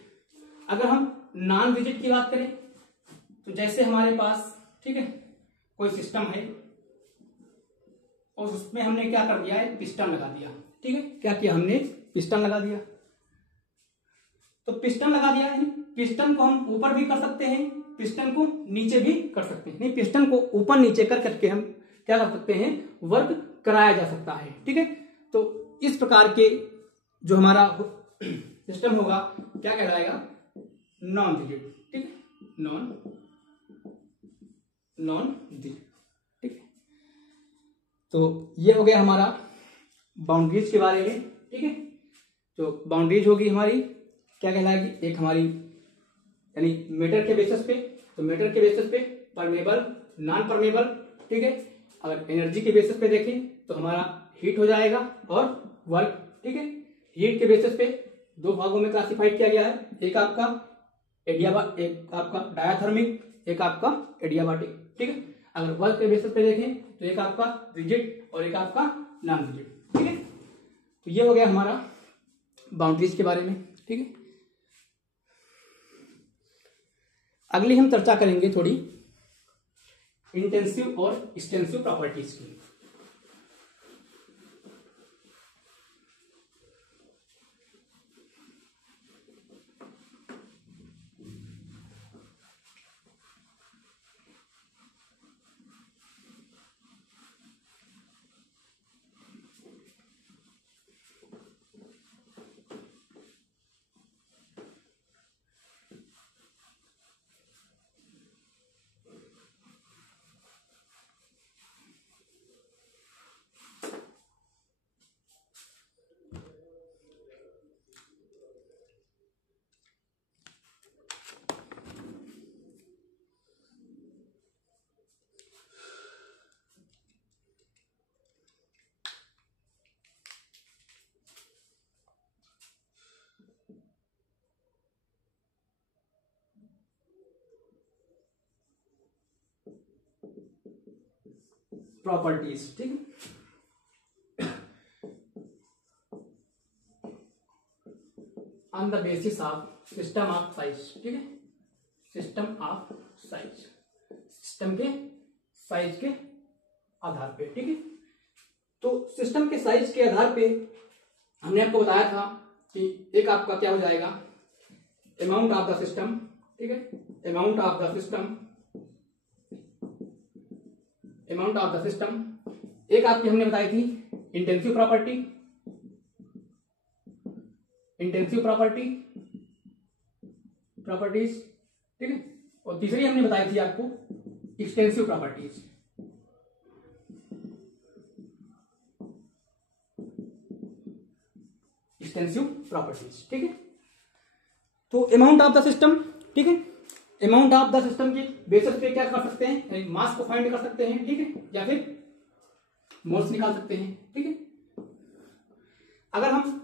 अगर हम नॉन रिजिड की बात करें तो जैसे हमारे पास, ठीक है, कोई सिस्टम है और उसमें हमने क्या कर दिया है, पिस्टन लगा दिया, ठीक है, क्या किया हमने, पिस्टन लगा दिया। तो पिस्टन लगा दिया है, पिस्टन को हम ऊपर भी कर सकते हैं, पिस्टन को नीचे भी कर सकते हैं, नहीं पिस्टन को ऊपर नीचे कर करके हम क्या कर सकते हैं, वर्क कराया जा सकता है, ठीक है। तो इस प्रकार के जो हमारा सिस्टम होगा क्या कहलाएगा, नॉन रिजिड, ठीक है, नॉन रिजिड, ठीक है। तो ये हो गया हमारा बाउंड्रीज के बारे में, ठीक है। तो बाउंड्रीज होगी हमारी क्या कहलाएगी, एक हमारी यानी मीटर के बेसिस पे, तो मीटर के बेसिस पे परमेबल, नॉन परमेबल, ठीक है। अगर एनर्जी के बेसिस पे देखें तो हमारा हीट हो जाएगा और वर्क, ठीक है। हीट के बेसिस पे दो भागों में क्लासिफाइड किया गया है, एक आपका एक आपका डायाथर्मिक, एक आपका एडियाबाटिक, ठीक है। अगर वर्क के बेसिस पे देखें तो एक आपका रिजिड और एक आपका नॉन रिजिड, ठीक है। तो ये हो गया हमारा बाउंड्रीज के बारे में, ठीक है। अगली हम चर्चा करेंगे थोड़ी इंटेंसिव और एक्सटेंसिव प्रॉपर्टीज की। प्रॉपर्टीज, ठीक है, on the basis of system of size, ठीक है, सिस्टम ऑफ साइज, सिस्टम के साइज के आधार पे, ठीक है। तो सिस्टम के साइज के आधार पे हमने आपको बताया था कि एक आपका क्या हो जाएगा, अमाउंट ऑफ द सिस्टम, ठीक है, amount of the system, amount of the system. एक आपकी हमने बताई थी इंटेंसिव प्रॉपर्टी, इंटेंसिव प्रॉपर्टीज, ठीक है, और तीसरी हमने बताई थी आपको एक्सटेंसिव प्रॉपर्टीज, एक्सटेंसिव प्रॉपर्टीज, ठीक है। तो अमाउंट ऑफ द सिस्टम, ठीक है, अमाउंट ऑफ द सिस्टम के बेसिस पे क्या कर सकते हैं, यानी मास को फाइंड कर सकते हैं, ठीक है, या फिर मोल्स निकाल सकते हैं, ठीक है। अगर हम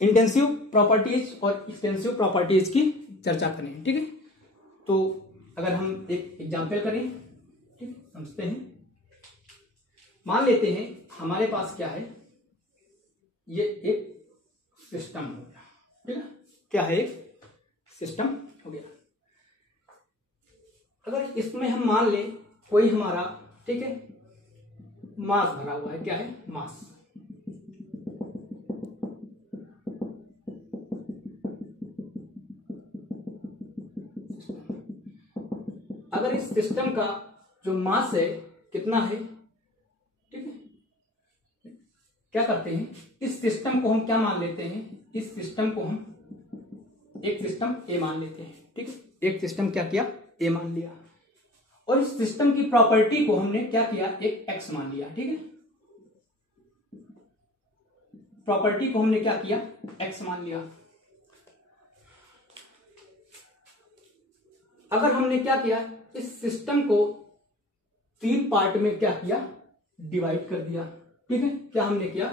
इंटेंसिव प्रॉपर्टीज और एक्सटेंसिव प्रॉपर्टीज की चर्चा करें, ठीक है, तो अगर हम एक एग्जांपल करें, ठीक है, समझते हैं। मान लेते हैं हमारे पास क्या है, ये एक सिस्टम हो गया, ठीक है, क्या है, एक सिस्टम हो गया। अगर इसमें हम मान लें कोई हमारा, ठीक है, मास भरा हुआ है, क्या है, मास, अगर इस सिस्टम का जो मास है कितना है, ठीक है, क्या करते हैं, इस सिस्टम को हम क्या मान लेते हैं, इस सिस्टम को हम एक सिस्टम ए मान लेते हैं, ठीक है, एक सिस्टम क्या किया, ए मान लिया, और इस सिस्टम की प्रॉपर्टी को हमने क्या किया, एक एक्स मान लिया, ठीक है, प्रॉपर्टी को हमने क्या किया, एक्स मान लिया। अगर हमने क्या किया, इस सिस्टम को 3 पार्ट में क्या किया, डिवाइड कर दिया, ठीक है, क्या हमने किया,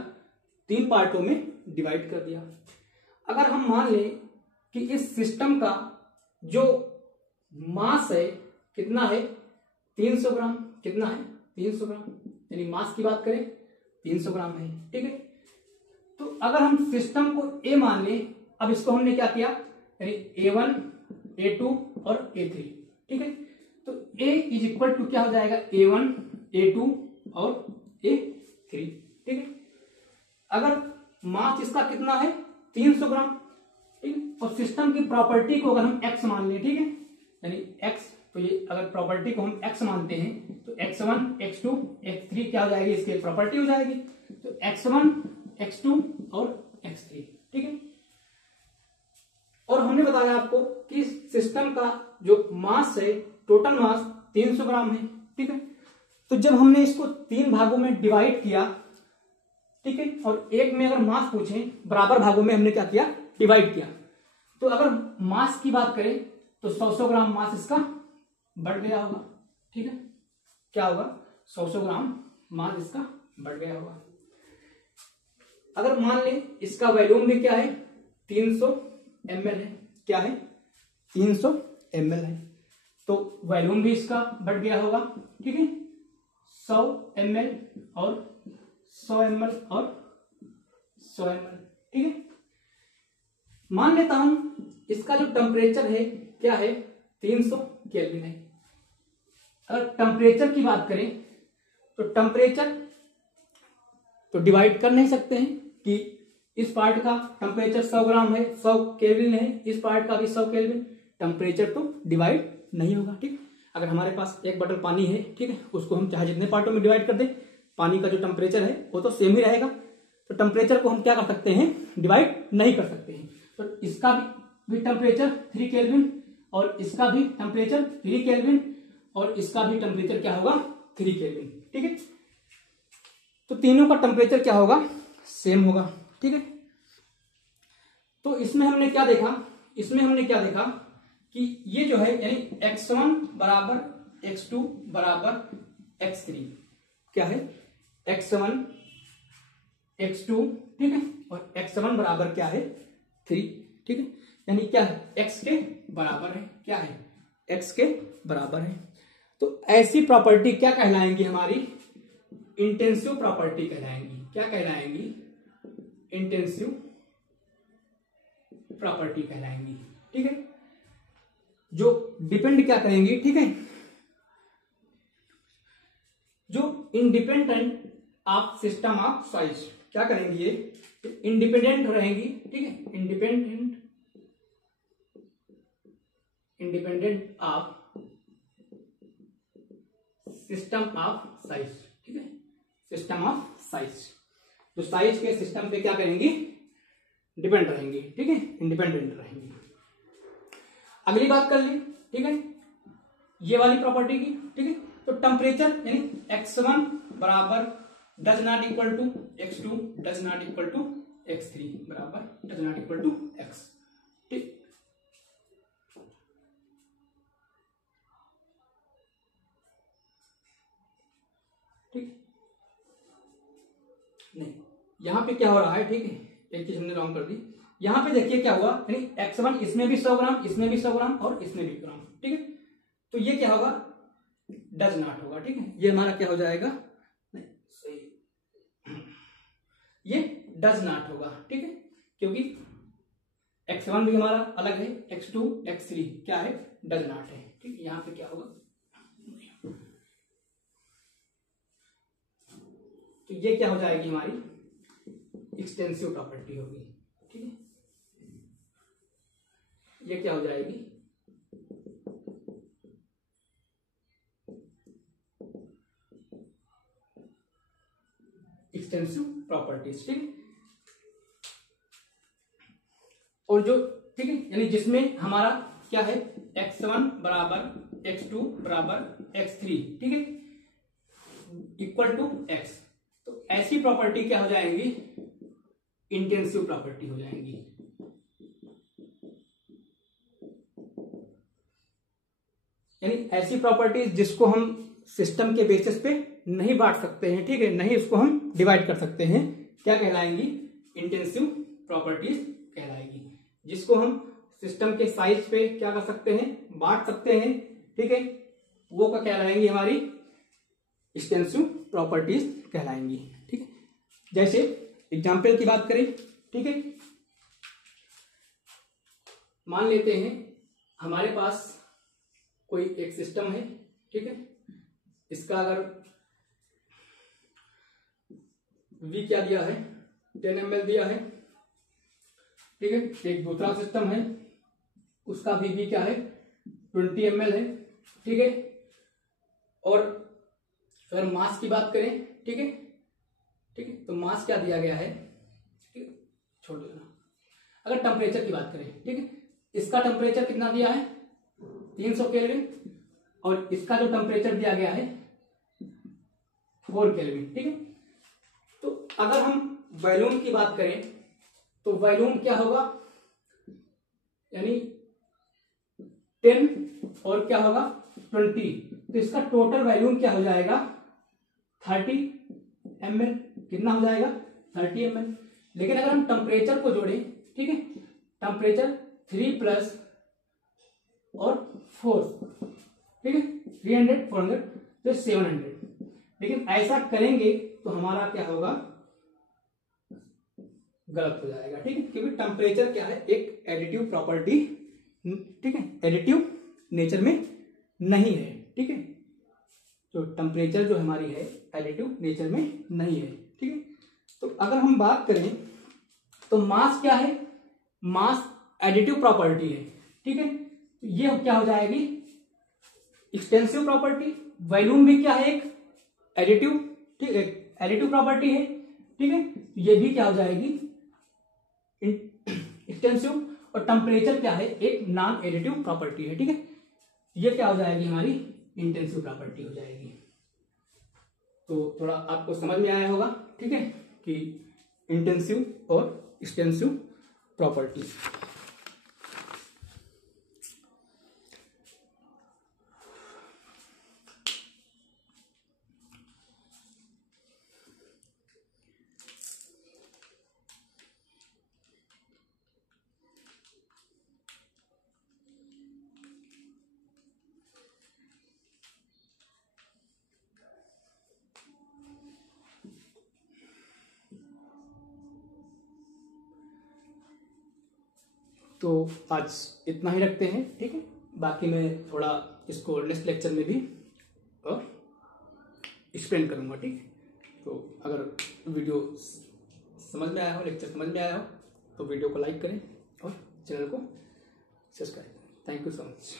3 पार्टों में डिवाइड कर दिया। अगर हम मान लें कि इस सिस्टम का जो मास है कितना है, 300 ग्राम, कितना है, 300 ग्राम, यानी मास की बात करें 300 ग्राम है, ठीक है। तो अगर हम सिस्टम को ए मान लें, अब इसको हमने क्या किया, यानी A1, A2 और A3, ठीक है। तो A इज इक्वल टू क्या हो जाएगा, A1, A2 और A3, ठीक है। अगर मास इसका कितना है, 300 ग्राम, ठीक है, और सिस्टम की प्रॉपर्टी को अगर हम x मान लें, ठीक है, यानी x, तो ये अगर प्रॉपर्टी को हम x मानते हैं तो x1, x2, x3 क्या हो जाएगी, इसकी प्रॉपर्टी हो जाएगी, तो x1, x2 और x3, ठीक है। और हमने बताया आपको कि सिस्टम का जो मास है, टोटल मास 300 ग्राम है, ठीक है। तो जब हमने इसको 3 भागों में डिवाइड किया, ठीक है, और एक में अगर मास पूछे, बराबर भागों में हमने क्या किया, डिवाइड किया, तो अगर मास की बात करें तो 100 ग्राम मास इसका बढ़ गया होगा, ठीक है, क्या होगा, 100 ग्राम मास इसका बढ़ गया होगा। अगर मान लें इसका वॉल्यूम भी क्या है, 300 ml है, क्या है, 300 ml है, तो वॉल्यूम भी इसका बढ़ गया होगा, ठीक है, 100 ml और 100 ml और 100 ml, ठीक है। मान लेता हूं इसका जो टेम्परेचर है क्या है, 300 केल्विन है। अगर टेम्परेचर की बात करें तो टेम्परेचर तो डिवाइड कर नहीं सकते हैं कि इस पार्ट का टेम्परेचर 100 ग्राम है, 100 केल्विन है, इस पार्ट का भी 100 केल्विन, टेम्परेचर तो डिवाइड नहीं होगा, ठीक। अगर हमारे पास 1 बॉटल पानी है, ठीक है, उसको हम चाहे जितने पार्टों में डिवाइड कर दें, पानी का जो टेम्परेचर है वो तो सेम ही रहेगा, तो टेम्परेचर को हम क्या कर सकते हैं, डिवाइड नहीं कर सकते हैं। तो इसका भी टेम्परेचर 3 केल्विन और इसका भी टेम्परेचर 3 केल्विन और इसका भी टेम्परेचर क्या होगा, 3 केल्विन, ठीक है। तो तीनों का टेम्परेचर क्या होगा, सेम होगा, ठीक है। तो इसमें हमने क्या देखा, इसमें हमने क्या देखा कि ये जो है यानी x1 बराबर x2 बराबर x3, क्या है, x1 x2, ठीक है, और x1 बराबर क्या है, 3, ठीक है, यानी क्या है, x के बराबर है, क्या है, x के बराबर है। तो ऐसी प्रॉपर्टी क्या कहलाएंगी हमारी? इंटेंसिव प्रॉपर्टी कहलाएंगी। क्या कहलाएंगी? Intensive property कहलाएंगी। ठीक है, जो डिपेंड क्या करेंगी? ठीक है, जो independent of system of size क्या करेंगी? ये इंडिपेंडेंट रहेंगी। ठीक है, independent of system of size. ठीक है, सिस्टम ऑफ साइज, तो साइज के सिस्टम पे क्या करेंगी? डिपेंड रहेंगी। ठीक है, इंडिपेंडेंट रहेंगी। अगली बात कर ली। ठीक है, ये वाली प्रॉपर्टी की। ठीक है, तो टेम्परेचर यानी x1 बराबर does not equal to x2 does not equal to x3 बराबर does not equal to x। ठीक, ठीक नहीं, यहां पे क्या हो रहा है? ठीक है, एक चीज हमने रॉन्ग कर दी। यहां पे देखिए क्या हुआ, यानी x1 इसमें भी 100 ग्राम, इसमें भी 100 ग्राम और इसमें भी ग्राम। ठीक है, तो ये क्या होगा? डज नॉट होगा। ठीक है, ये हमारा क्या हो जाएगा? नहीं सही, ये डज नॉट होगा। ठीक है, क्योंकि x1 भी हमारा अलग है, x2 x3 क्या है? डज नॉट है। ठीक है, यहां पे क्या होगा? तो ये क्या हो जाएगी? हमारी एक्सटेंसिव प्रॉपर्टी होगी। ठीक है, ये क्या हो जाएगी? Extensive properties. ठीक है, और जो, ठीक है, यानी जिसमें हमारा क्या है? x1 बराबर x2 बराबर x3। ठीक है, इक्वल टू x। तो ऐसी प्रॉपर्टी क्या हो जाएंगी? इंटेंसिव प्रॉपर्टी हो जाएंगी। यानी ऐसी प्रॉपर्टीज जिसको हम सिस्टम के बेसिस पे नहीं बांट सकते हैं। ठीक है, नहीं उसको हम डिवाइड कर सकते हैं, क्या कहलाएंगी? इंटेंसिव प्रॉपर्टीज कहलाएगी। जिसको हम सिस्टम के साइज पे क्या कर सकते हैं? बांट सकते हैं। ठीक है, वो क्या कहलाएंगी? हमारी एक्सटेंसिव प्रॉपर्टीज कहलाएंगी। ठीक है, जैसे एग्जाम्पल की बात करें। ठीक है, मान लेते हैं हमारे पास कोई एक सिस्टम है। ठीक है, इसका अगर V क्या दिया है? 10 ml दिया है। ठीक है, एक दूसरा सिस्टम है, उसका भी V क्या है? 20 ml है। ठीक है, और अगर मास की बात करें, ठीक है, ठीक है, तो मास क्या दिया गया है? ठीक है, छोड़ देना। अगर टेम्परेचर की बात करें, ठीक है, इसका टेम्परेचर कितना दिया है? 300 केल्विन, और इसका जो टेम्परेचर दिया गया है 4 केल्विन। ठीक है, तो अगर हम वॉल्यूम की बात करें तो वॉल्यूम क्या होगा? यानी 10 और क्या होगा? 20, तो इसका टोटल वॉल्यूम क्या हो जाएगा? 30 ml। कितना हो जाएगा? 30 ml। लेकिन अगर हम टेम्परेचर को जोड़ें, ठीक है, टेम्परेचर 3 प्लस और 4, ठीक है, 300 400 तो 700। लेकिन ऐसा करेंगे तो हमारा क्या होगा? गलत हो जाएगा। ठीक है, क्योंकि टेम्परेचर क्या है? एक एडिटिव प्रॉपर्टी, ठीक है, एडिटिव नेचर में नहीं है। ठीक है, तो टेम्परेचर जो हमारी है एडिटिव नेचर में नहीं है। ठीक है, तो अगर हम बात करें तो मास क्या है? मास एडिटिव प्रॉपर्टी है। ठीक है, तो ये क्या हो जाएगी? Extensive property. वॉल्यूम भी क्या है? एक एडिटिव, ठीक है, एडिटिव प्रॉपर्टी है। ठीक है, ये भी क्या हो जाएगी? एक्सटेंसिव। और टेम्परेचर क्या है? एक नॉन एडिटिव प्रॉपर्टी है। ठीक है, ये क्या हो जाएगी? हमारी इंटेंसिव प्रॉपर्टी हो जाएगी। तो थोड़ा आपको समझ में आया होगा। ठीक है, कि इंटेंसिव और एक्सटेंसिव प्रॉपर्टी। तो आज इतना ही रखते हैं, ठीक है। बाकी मैं थोड़ा इसको नेक्स्ट लेक्चर में भी एक्सप्लेन करूँगा, ठीक है। तो अगर वीडियो समझ में आया हो, लेक्चर समझ में आया हो, तो वीडियो को लाइक करें और चैनल को सब्सक्राइब करें। Thank you so much.